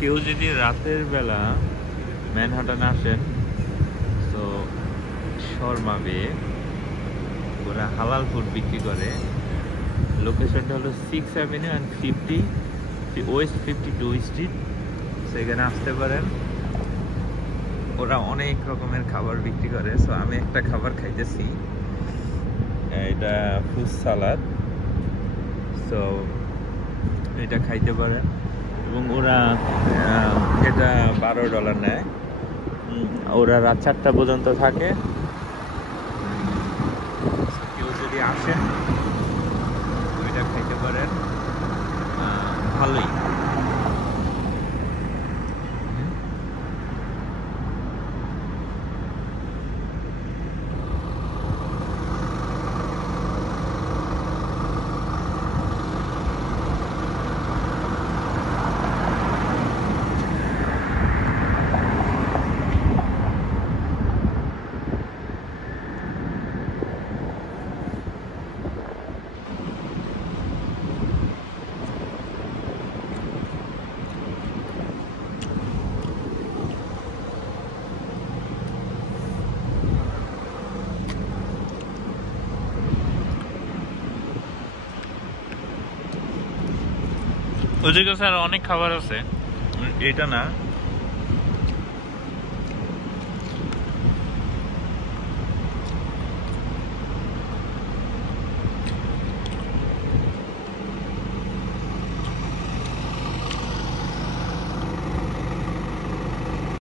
কেউ যদি রাতের বেলা ম্যানহাটনে আসেন, তো শর্মা বে, ওরা হালাল ফুড বিক্রি করে। লোকেশনটা হলো 6 অ্যাভিনিউ অ্যান্ড 50 ওয়েস্ট 52 স্ট্রিট। সেখানে আসতে পারেন। ওরা অনেক রকমের খাবার বিক্রি করে। সো আমি একটা খাবার খাইতেছি, এটা ফ্রুট সালাদ। সো এটা খাইতে পারেন এবং ওরা এটা $12 নেয়। ওরা রাত 4টা পর্যন্ত থাকে। কেউ যদি আসেন ওইটা খাইতে পারেন, ভালোই। ওদিকে স্যার অনেক খাবার আছে, এটা না।